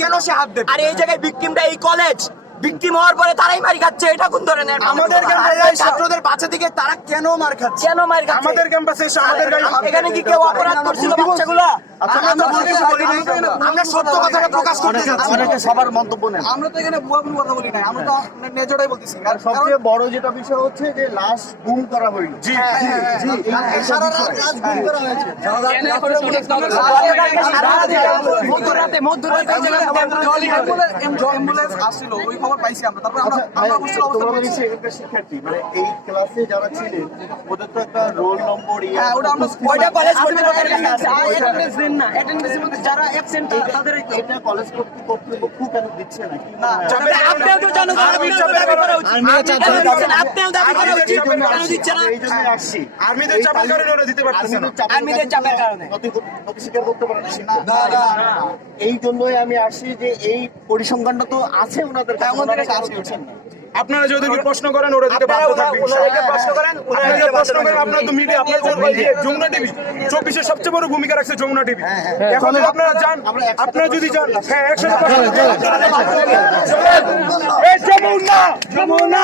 কেন সে হাত দেবে। আর এই জায়গায় ভিকটিমটা এই কলেজ ভিকটিম হওয়ার পরে তারাই মারি খাচ্ছে এটা কোন ধরনের আমাদের ক্যাম্পাসে এই ছাত্রদের বাঁচা দিকে তারা কেন মার খাচ্ছে? কেন মারি খাচ্ছে? আমাদের ক্যাম্পাসে এসে আমাদের গাড়ি এখানে কি কেউ অপরাধ করছিল বাচ্চাগুলা? আচ্ছা, আমরা তো বলি নাই। আমরা সত্য কথাটা প্রকাশ করতে চাচ্ছি সবার মন্তব্য নেন। আমরা তো এখানে ভুয়া কোনো কথা বলি নাই। আমরা তো ন্যায্যটাই বলতেছি। আর সবচেয়ে বড় যেটা বিষয় হচ্ছে যে লাশ গুম করা হইল। জি জি জি সারা রাত কাজ গুম করা হয়েছে। মধ্যরাতে মধ্যরাতে অ্যাম্বুলেন্স আসছিল ওই খবর পাইছি আমরা। তারপর আমরা আচ্ছা আমরা বুঝতে অবস্থা তোমরা করছি। এখানকার শিক্ষার্থী মানে এই ক্লাসে যারা ছিলেন ওদের তো একটা রোল নম্বর ইয়ে হ্যাঁ ওটা আমরা ওইটা কলেজ আছে। অ্যাটেন্ডেন্স দেন না অ্যাটেন্ডেন্সের মধ্যে যারা অ্যাবসেন্ট তাদেরই তো এটা কলেজ কর্তৃপক্ষ কেন দিচ্ছে না? না আপনিও তো জনগণের বিরুদ্ধে দাবি করা উচিত আপনিও দাবি করা উচিত কেন দিচ্ছে না। এই জন্য আসছি। আর্মিদের চাপের কারণে ওরা দিতে পারতেছে না। আর্মিদের চাপের কারণে। নথি নথি স্বীকার করতে পারেন না। এই জন্যই আমি আসি যে এই পরিসংখ্যানটা তো আছে ওনাদের কাছে ওনারা কাজ করছেন না। আপনারা যদি প্রশ্ন করেন ওরা দিতে বাধ্য থাকবে প্রশ্ন করেন প্রশ্ন করেন আপনারা তো মিডিয়া আপনারা যমুনা টিভি। চব্বিশের সবচেয়ে বড় ভূমিকা রাখছে যমুনা টিভি। এখন আপনারা যান আপনারা যদি যান হ্যাঁ একসাথে যমুনা! যমুনা!